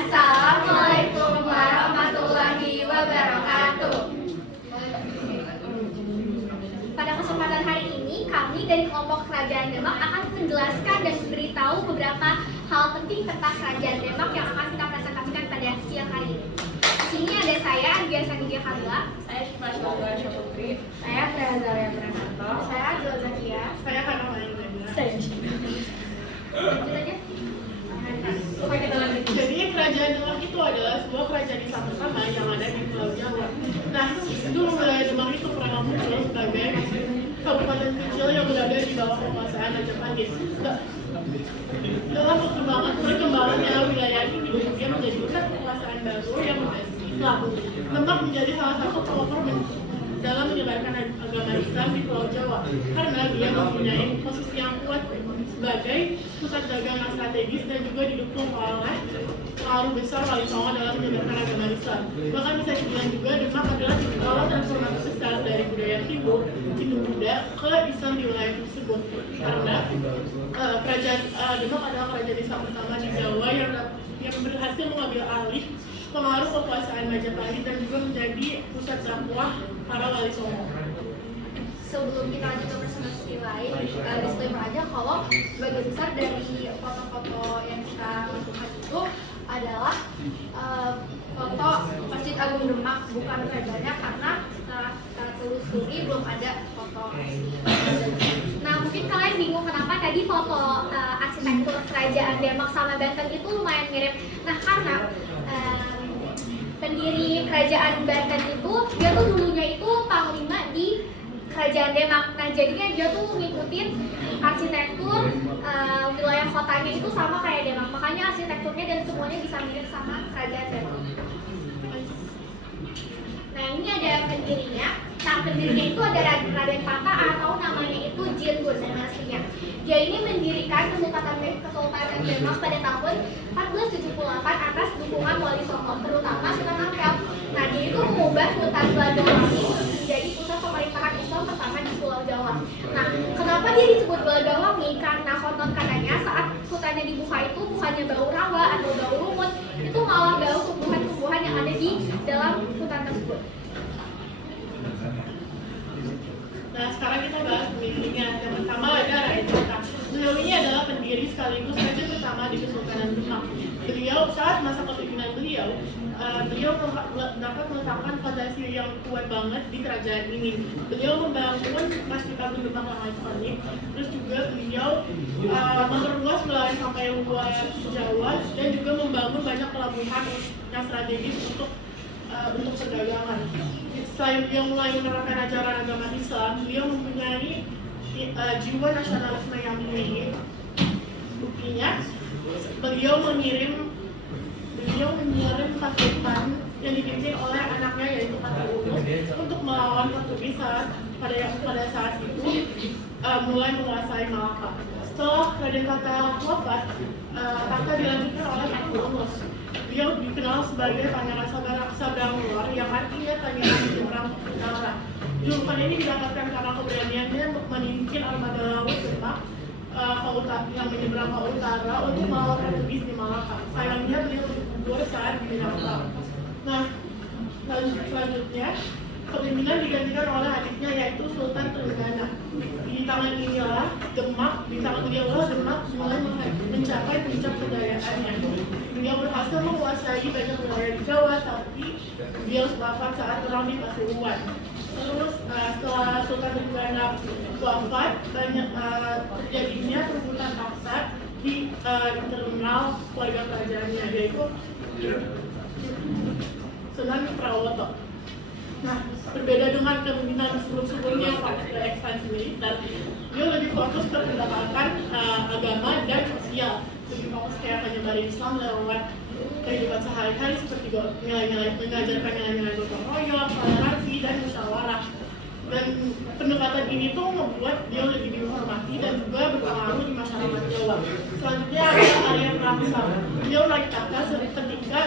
Assalamualaikum warahmatullahi wabarakatuh. Pada kesempatan hari ini, kami dari kelompok Kerajaan Demak akan menjelaskan dan memberitahu beberapa hal penting tentang Kerajaan Demak yang akan kita presentasikan pada siang hari ini. Di sini ada saya, Andriasa Nidia Kamila. Saya Syifa Syahla Putri. Saya Freya Zalia Prananto. Saya Adil Zakia. Saya Hana Mayudana. Saya lanjut aja. Oke, kita lanjut. Jadi Kerajaan Demak itu adalah sebuah kerajaan Islam pertama yang ada di Pulau Jawa. Nah, dulu wilayah Demak itu pernah muncul sebagai kabupaten kecil yang berada di bawah kekuasaan Majapahit. Dalam perkembangannya wilayah ini kemudian menjadi pusat kekuasaan baru yang berbasis Islam. Demak menjadi salah satu pelopor dalam menyebarkan agama Islam di Pulau Jawa karena dia mempunyai posisi yang kuat sebagai pusat dagang yang strategis dan juga didukung oleh pengaruh besar Wali Songo dalam menyebarkan agama Islam. Bahkan bisa dibilang juga Demak adalah awal transformasi besar dari budaya Hindu-Buddha ke Islam di wilayah tersebut. Karena kerajaan Demak adalah kerajaan Islam pertama di Jawa yang berhasil mengambil alih pengaruh kekuasaan Majapahit dan juga menjadi pusat dakwah para Wali Songo. Sebelum kita lanjut ke presentasi lain, disclaimer aja kalau sebagian besar dari foto-foto yang kita masukkan itu adalah foto Masjid Agung Demak, bukan kerajaannya, karena setelah kita telusuri belum ada foto. Nah, mungkin kalian bingung kenapa tadi foto arsitektur kerajaan Demak sama Banten itu lumayan mirip. Nah, karena pendiri kerajaan Banten itu dia tuh dulunya itu panglima di Kerajaan Demak. Nah, jadinya dia tuh ngikutin arsitektur wilayah kotanya itu sama kayak Demak. Makanya arsitekturnya dan semuanya bisa mirip sama Kerajaan Demak. Nah, ini ada pendirinya. Nah, pendirinya itu ada Raden Pata atau namanya itu Jirgun dan aslinya. Dia ini mendirikan Kesultanan Demak pada tahun 1478 atas dukungan Wali Songo, terutama Sunan Ampel. Nah, dia itu mengubah hutan Baladowangi menjadi pusat pemerintahan Islam pertama di Pulau Jawa. Nah, kenapa dia disebut Baladowangi? Karena konon katanya saat hutannya dibuka itu bukannya bau rawa atau bau lumut, itu malah bau tumbuhan-tumbuhan yang ada di dalam hutan tersebut. Nah, sekarang kita bahas pendirinya. Yang pertama ada Raden Pata. Beliau ini adalah pendiri sekaligus raja pertama di Kesultanan Demak. Beliau saat masa kepemimpinan beliau dapat meletakkan fondasi yang kuat banget di kerajaan ini. Beliau membangun Masjid Agung Demak yang ikonik. Terus juga beliau memperluas wilayah sampai luar Jawa dan juga membangun banyak pelabuhan yang strategis untuk perdagangan. Selain beliau mulai menerapkan ajaran agama Islam, beliau mempunyai jiwa nasionalisme yang tinggi. Buktinya, beliau mengirim pasukan yang dipimpin oleh anaknya yaitu Patarunus untuk melawan Portugis pada saat itu mulai menguasai Malaka. Setelah Raden Pata wafat, tahta dilanjutkan oleh Patarunus. Beliau dikenal sebagai Pangeran Sabrang Luar yang artinya Pangeran Menyeberang Utara. Julukan ini didapatkan karena keberaniannya memimpin armada laut Demak yang menyeberang ke utara untuk melawan Portugis di Malaka. Sayangnya beliau gugur saat di Malaka. Nah, selanjutnya kepemimpinan digantikan oleh adiknya yaitu Sultan Trenggana. Di tangan beliau Demak mulai mencapai puncak kejayaannya. Beliau berhasil menguasai banyak wilayah di Jawa, tapi beliau wafat saat perang di Pasuruan. Terus setelah Sultan Trenggana wafat, banyak terjadinya perebutan takhta di internal keluarga kerajaannya, yaitu Sunan Prawoto. Nah, berbeda dengan kepemimpinan sebelumnya yang fokus ke ekspansi militer, dia lebih fokus ke pendekatan agama dan sosial, lebih fokus kayak penyebaran Islam lewat kehidupan sehari-hari seperti mengajarkan nilai-nilai gotong royong, toleransi, dan musyawarah. Dan pendekatan ini tuh membuat dia lebih dihormati dan juga berpengaruh di masyarakat Jawa. Selanjutnya ada Arya Praksa. Beliau naik tahta ketika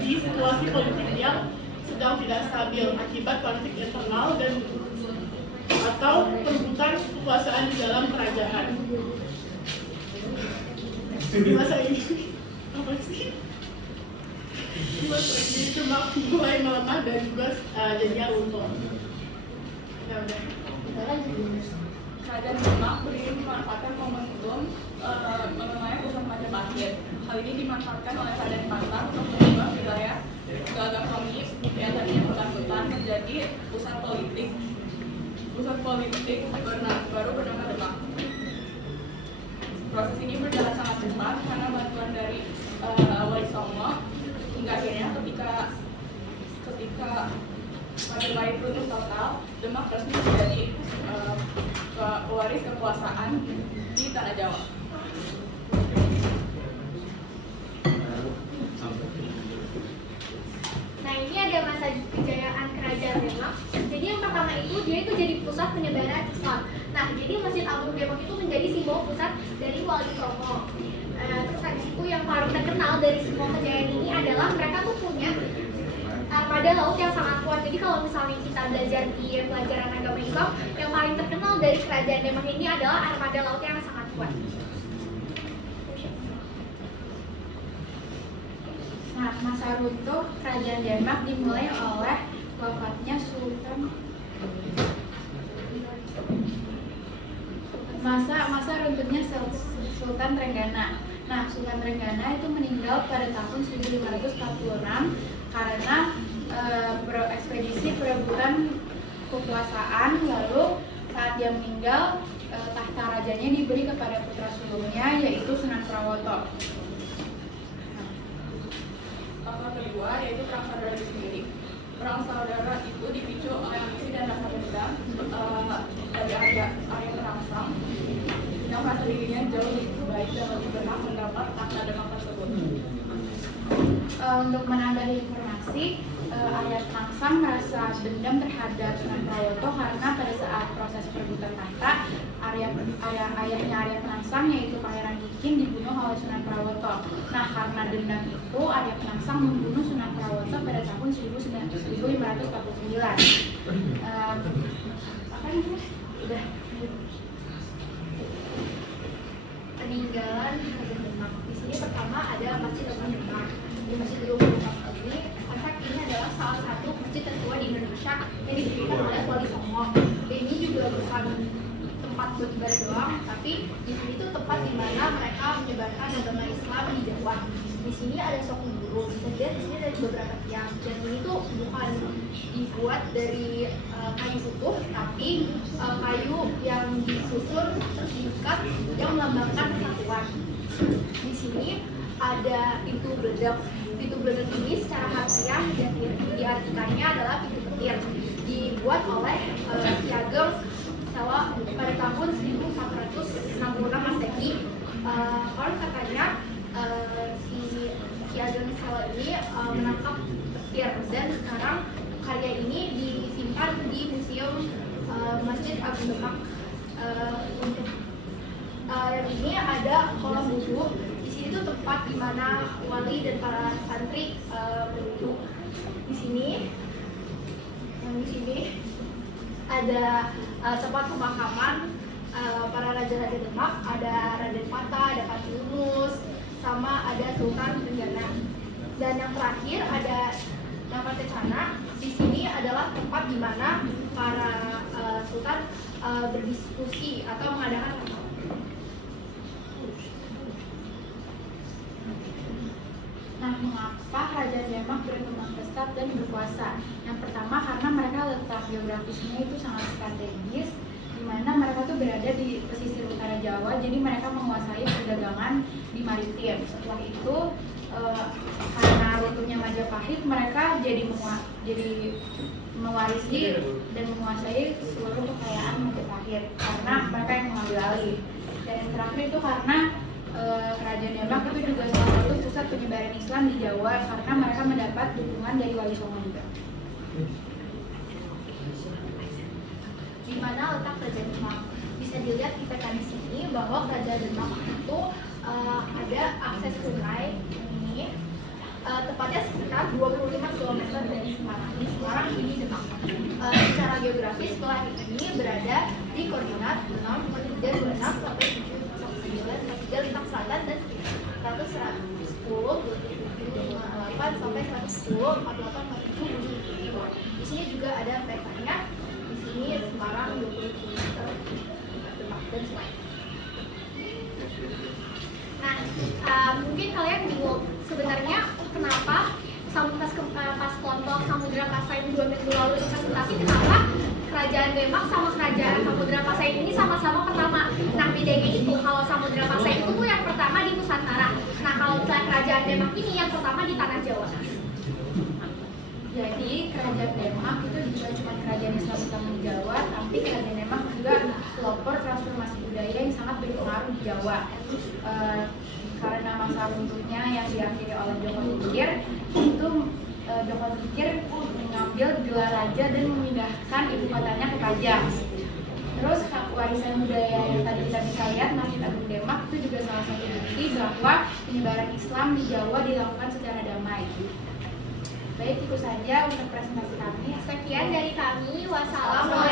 di situasi politik yang sedang tidak stabil akibat konflik internal dan atau perebutan kekuasaan di dalam kerajaan. Di masa ini apa sih? Jadi Demak mulai melemah dan juga jadinya runtuh. Ya udah. Kerajaan Demak beringin memanfaatkan momentum melemahnya pusat Majapahit. Hal ini dimanfaatkan oleh Raden Patah untuk mengubah wilayah gagang Romi yang tadinya bersangkutan menjadi pusat politik baru bernama Demak. Proses ini berjalan sangat cepat karena bantuan dari Wali Songo hingga akhirnya ketika Majapahit runtuh total, Demak resmi menjadi pewaris kekuasaan di tanah Jawa. Nah, ini ada masa kejayaan kerajaan Demak. Jadi yang pertama itu dia itu jadi pusat penyebaran Islam. Nah, jadi Masjid Agung Demak itu menjadi simbol pusat dari Wali Songo. Terus habis itu yang paling terkenal dari semua kejayaan ini adalah mereka tuh punya armada laut yang sangat kuat. Jadi kalau misalnya kita belajar di pelajaran agama Islam, yang paling terkenal dari kerajaan Demak ini adalah armada laut yang sangat kuat. Nah, masa runtuh kerajaan Demak dimulai oleh wafatnya masa runtuhnya Sultan Trenggana. Nah, Sultan Trenggana itu meninggal pada tahun 1546 karena ekspedisi perebutan kekuasaan. Lalu saat dia meninggal, tahta rajanya diberi kepada putra sulungnya yaitu Sunan Prawoto. Faktor kedua yaitu perang saudara itu sendiri. Perang saudara itu dipicu oleh ambisi dan rasa dendam dari Arya Penangsang yang merasa dirinya jauh lebih baik dan lebih berhak mendapat tahta Demak tersebut. Untuk menambah informasi, Arya Penangsang merasa dendam terhadap Sunan Prawoto karena pada saat proses perebutan tahta, ayahnya Arya Penangsang yaitu Pangeran Kikin dibunuh oleh Sunan Prawoto. Nah, karena dendam itu, Arya Penangsang membunuh Sunan Prawoto pada tahun 1549. Apa ini? Udah. Peninggalan Kerajaan Demak. Di sini pertama ada Masjid Agung Demak. Di Masjid Agung Demak ini, efek ini adalah salah satu masjid tertua di Indonesia yang didirikan oleh Wali Songo. Ini juga bukan tempat beribadah doang, tapi di sini tuh tempat di mana mereka menyebarkan agama Islam di Jawa. Di sini ada sokong guru, bisa dilihat di sini ada beberapa tiang. Dan ini tuh bukan dibuat dari kayu utuh, tapi kayu yang disusun terus diikat yang melambangkan persatuan. Di sini ada pintu bledek. Pintu bledek ini secara harfiah diartikannya adalah pintu petir. Dibuat oleh Ki Ageng Sala pada tahun 1466 Masehi. Kalau katanya si Ki Ageng Sala ini menangkap petir, dan sekarang karya ini disimpan di Museum Masjid Agung Demak. Untuk yang ini ada kolam wudhu. Di sini tuh tempat di mana wali dan para santri berwudhu. Di sini, yang di sini ada tempat pemakaman para raja-raja Demak. Ada Raden Patah, ada Pati Yunus, sama ada Sultan Trenggana. Dan yang terakhir ada Nama Kencana. Di sini adalah tempat di mana para sultan berdiskusi atau mengadakan rapat. Nah, mengapa kerajaan Demak berkembang pesat dan berkuasa? Yang pertama karena mereka letak geografisnya itu sangat strategis, di mana mereka tuh berada di pesisir utara Jawa, jadi mereka menguasai perdagangan di maritim. Setelah itu, karena runtuhnya Majapahit, mereka jadi mewarisi dan menguasai seluruh kekayaan Majapahit karena mereka yang mengambil alih. Dan yang terakhir itu karena kerajaan Demak itu juga salah satu pusat penyebaran Islam di Jawa karena mereka mendapat dukungan dari Wali Songo juga. Di mana letak kerajaan Demak? Bisa dilihat di peta di sini bahwa kerajaan Demak itu ada akses sungai ini, tepatnya sekitar 25 km dari Semarang. Di Semarang ini Demak. Secara geografis wilayah ini berada di koordinat 6, 26 sampai 7, 9, 3 lintang selatan dan 100 57, 58 sampai 110, 48, 47, 47. Di sini juga ada petanya. Di sini Semarang 20 km, Demak dan Selain. Nah, mungkin kalian bingung sebenarnya kenapa pas kelompok Samudra Pasai 2 minggu lalu itu presentasi, kenapa kerajaan Demak sama kerajaan Samudra Pasai ini sama-sama pertama. Nah, bedanya itu kalau Samudra Pasai itu tuh yang pertama di Nusantara. Nah, kalau misalnya kerajaan Demak ini yang pertama di Tanah Jawa. Jadi kerajaan Demak itu bukan cuma kerajaan Islam utama di Jawa, tapi kerajaan Demak juga pelopor transformasi budaya yang sangat berpengaruh di Jawa. Karena masa runtuhnya yang diakhiri oleh Joko Tingkir, itu Joko Tingkir mengambil gelar raja dan memindahkan ibu kotanya ke Pajang. Terus warisan budaya yang tadi kita bisa lihat, Masjid Agung Demak itu juga salah satu bukti bahwa penyebaran Islam di Jawa dilakukan secara damai. Baik, itu saja untuk presentasi kami. Sekian dari kami. Wassalamualaikum